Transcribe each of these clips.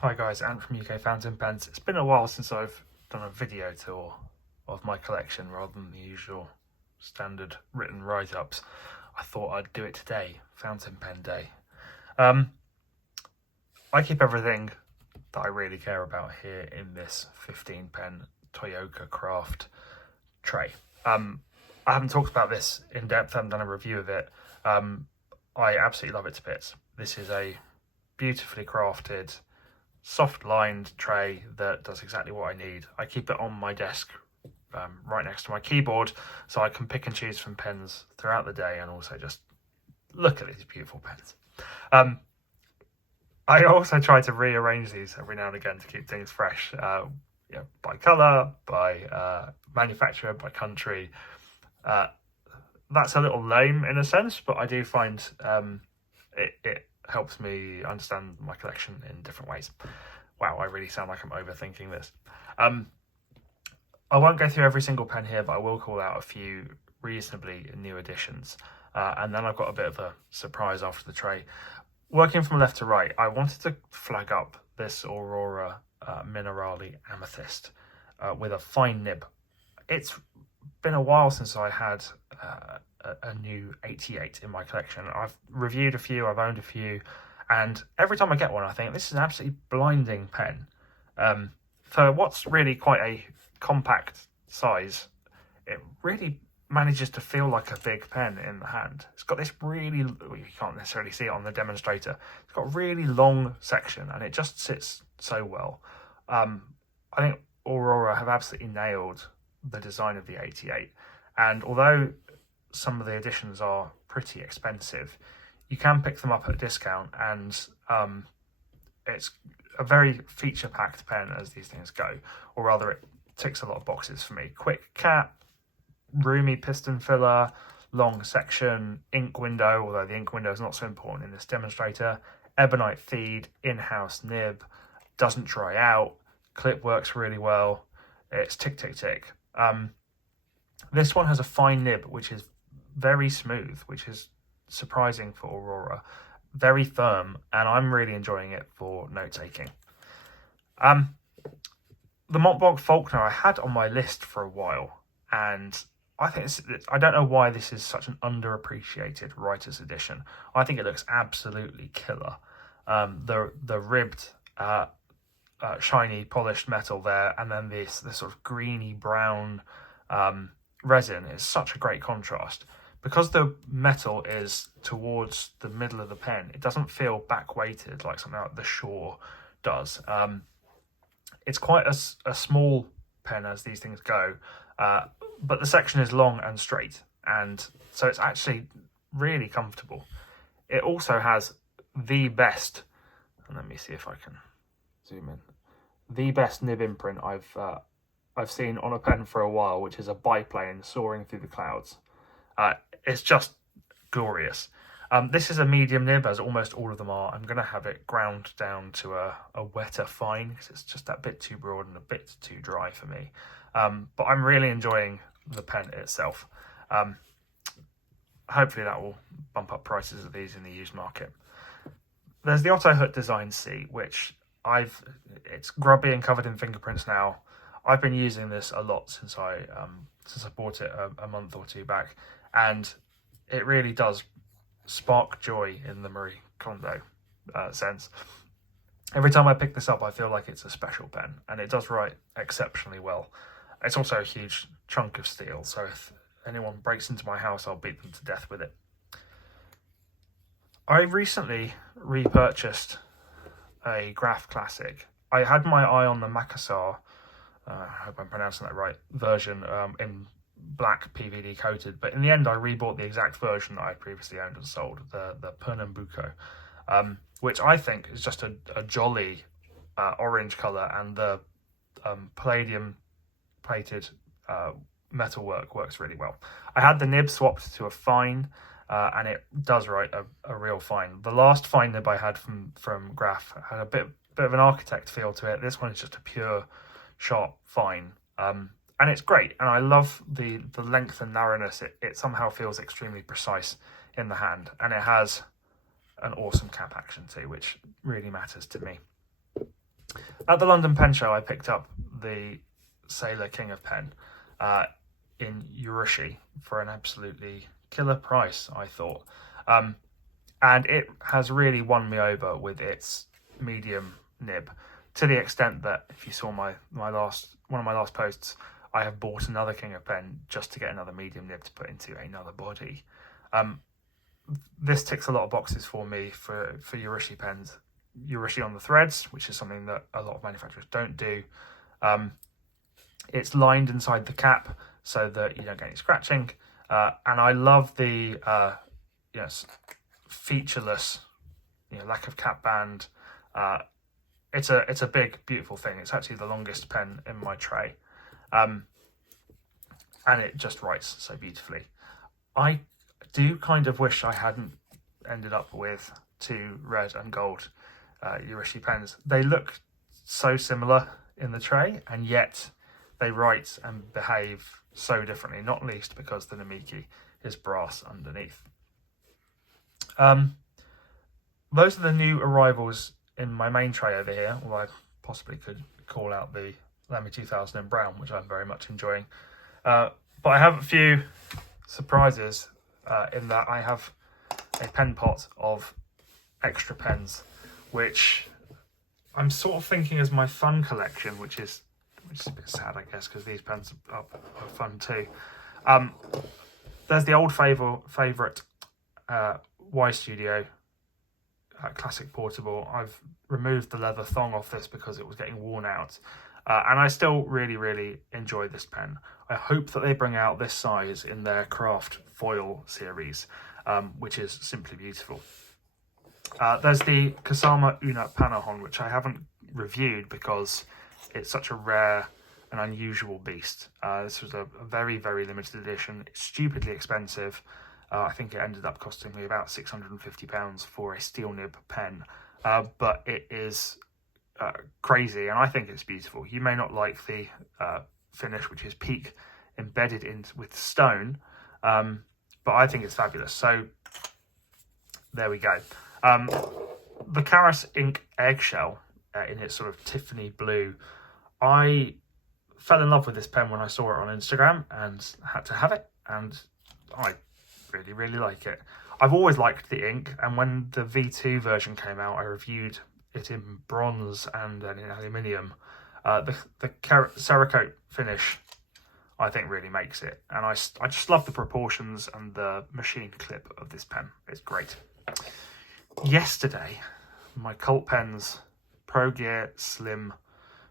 Hi guys, Ant from UK Fountain Pens. It's been a while since I've done a video tour of my collection rather than the usual standard written write-ups. I thought I'd do it today, Fountain Pen Day. I keep everything that I really care about here in this 15 pen Toyoka Craft tray. I haven't talked about this in depth, I haven't done a review of it. I absolutely love it to bits. This is a beautifully crafted soft lined tray that does exactly what I need. I keep it on my desk right next to my keyboard so I can pick and choose from pens throughout the day and also just look at these beautiful pens. I also try to rearrange these every now and again to keep things fresh, by colour, by manufacturer, by country. That's a little lame in a sense, but I do find it helps me understand my collection in different ways. Wow, I really sound like I'm overthinking this. I won't go through every single pen here, but I will call out a few reasonably new additions. And then I've got a bit of a surprise after the tray. Working from left to right, I wanted to flag up this Aurora Minerale Amethyst with a fine nib. It's been a while since I had a new 88 in my collection. I've reviewed a few, I've owned a few, and every time I get one I think this is an absolutely blinding pen. For what's really quite a compact size, it really manages to feel like a big pen in the hand. It's got this really, you can't necessarily see it on the demonstrator, it's got a really long section and it just sits so well. I think Aurora have absolutely nailed the design of the 88, and although some of the editions are pretty expensive, you can pick them up at a discount, and it's a very feature-packed pen as these things go, or rather it ticks a lot of boxes for me. Quick cap, roomy piston filler, long section, ink window, although the ink window is not so important in this demonstrator, ebonite feed, in-house nib, doesn't dry out, clip works really well, it's tick tick tick. This one has a fine nib which is very smooth, which is surprising for Aurora, very firm, and I'm really enjoying it for note taking. The Montblanc Faulkner I had on my list for a while, and I think I don't know why this is such an underappreciated writer's edition. I think it looks absolutely killer. The ribbed shiny polished metal there, and then this sort of greeny brown resin is such a great contrast. Because the metal is towards the middle of the pen, it doesn't feel back weighted like something like the Shore does. It's quite a small pen as these things go, but the section is long and straight, and so it's actually really comfortable. It also has the best, and let me see if I can zoom in, the best nib imprint I've seen on a pen for a while, which is a biplane soaring through the clouds. It's just glorious. This is a medium nib, as almost all of them are. I'm going to have it ground down to a wetter fine, because it's just that bit too broad and a bit too dry for me. But I'm really enjoying the pen itself. Hopefully that will bump up prices of these in the used market. There's the Otto Hut Design C, which it's grubby and covered in fingerprints now. I've been using this a lot since I bought it a month or two back, and it really does spark joy in the Marie Kondo sense. Every time I pick this up, I feel like it's a special pen, and it does write exceptionally well. It's also a huge chunk of steel, so if anyone breaks into my house, I'll beat them to death with it. I recently repurchased a Graph Classic. I had my eye on the Makassar, I hope I'm pronouncing that right, version in black PVD coated, but in the end I rebought the exact version that I previously owned and sold, the Pernambuco, which I think is just a jolly orange colour, and the palladium plated metalwork works really well. I had the nib swapped to a fine, and it does write a real fine. The last fine nib I had from Graph had a bit of an architect feel to it. This one is just a pure sharp fine, and it's great, and I love the length and narrowness. It somehow feels extremely precise in the hand, and it has an awesome cap action too, which really matters to me. At the London Pen Show, I picked up the Sailor King of Pen in Urushi for an absolutely killer price, I thought. And it has really won me over with its medium nib, to the extent that if you saw one of my last posts, I have bought another King of Pen just to get another medium nib to put into another body. This ticks a lot of boxes for me for Urushi pens. Urushi on the threads, which is something that a lot of manufacturers don't do. It's lined inside the cap so that you don't get any scratching. And I love the featureless, lack of cap band. It's a big, beautiful thing. It's actually the longest pen in my tray. And it just writes so beautifully. I do kind of wish I hadn't ended up with 2 red and gold Urushi pens. They look so similar in the tray, and yet they write and behave so differently, not least because the Namiki is brass underneath. Those are the new arrivals in my main tray over here, although I possibly could call out the Lamy 2000 in brown, which I'm very much enjoying. But I have a few surprises in that I have a pen pot of extra pens, which I'm sort of thinking as my fun collection, which is a bit sad, I guess, because these pens are fun too. There's the old favourite Y Studio Classic Portable. I've removed the leather thong off this because it was getting worn out. And I still really, really enjoy this pen. I hope that they bring out this size in their craft foil series, which is simply beautiful. There's the Kusama Una Panahon, which I haven't reviewed because it's such a rare and unusual beast. This was a very, very limited edition. It's stupidly expensive. I think it ended up costing me about £650 for a steel nib pen, but it is crazy, and I think it's beautiful. You may not like the finish, which is peak embedded in with stone, but I think it's fabulous. So there we go. The Karas Ink Eggshell in its sort of Tiffany blue. I fell in love with this pen when I saw it on Instagram and had to have it, and I really, really like it. I've always liked the ink, and when the V2 version came out, I reviewed it in bronze and in aluminium. The Cerakote finish, I think, really makes it, and I just love the proportions and the machine clip of this pen. It's great. Yesterday, my Cult Pens Pro Gear Slim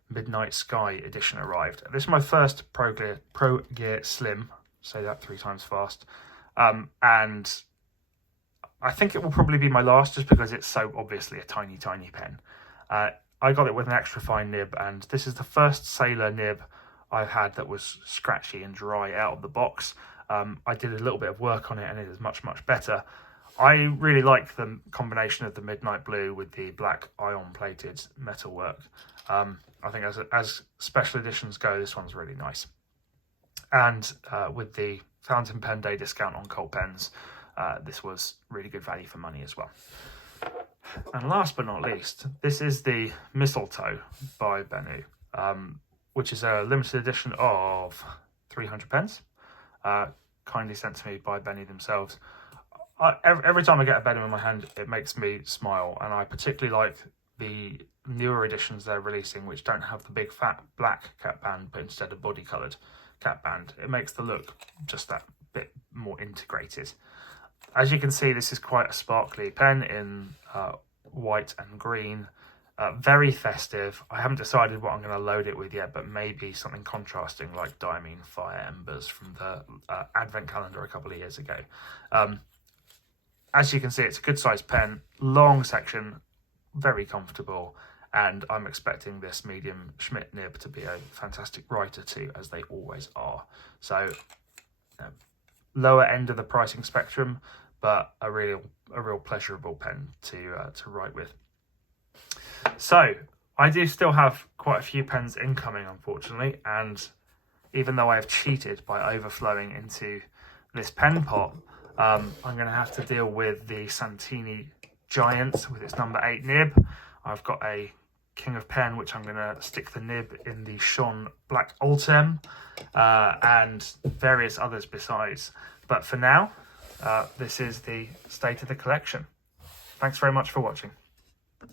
Midnight Sky edition arrived. This is my first Pro Gear Slim, say that 3 times fast, and I think it will probably be my last, just because it's so obviously a tiny, tiny pen. I got it with an extra fine nib, and this is the first Sailor nib I've had that was scratchy and dry out of the box. I did a little bit of work on it, and it is much, much better. I really like the combination of the midnight blue with the black ion-plated metalwork. I think as special editions go, this one's really nice. And with the Fountain Pen Day discount on Cult Pens, this was really good value for money as well. And last but not least, this is the Mistletoe by Benu, which is a limited edition of 300 pens, kindly sent to me by Benu themselves. Every time I get a Benu in my hand, it makes me smile, and I particularly like the newer editions they're releasing, which don't have the big fat black cap band, but instead a body coloured cap band. It makes the look just that bit more integrated. As you can see, this is quite a sparkly pen in white and green, very festive. I haven't decided what I'm going to load it with yet, but maybe something contrasting like Diamine Fire Embers from the Advent calendar a couple of years ago. As you can see, it's a good sized pen, long section, very comfortable, and I'm expecting this medium Schmidt nib to be a fantastic writer too, as they always are. So lower end of the pricing spectrum, but a real pleasurable pen to write with. So I do still have quite a few pens incoming, unfortunately, and even though I have cheated by overflowing into this pen pot, I'm going to have to deal with the Santini Giant with its number 8 nib. I've got a King of Pen, which I'm going to stick the nib in the Sean Black Ultem, and various others besides. But for now, this is the state of the collection. Thanks very much for watching.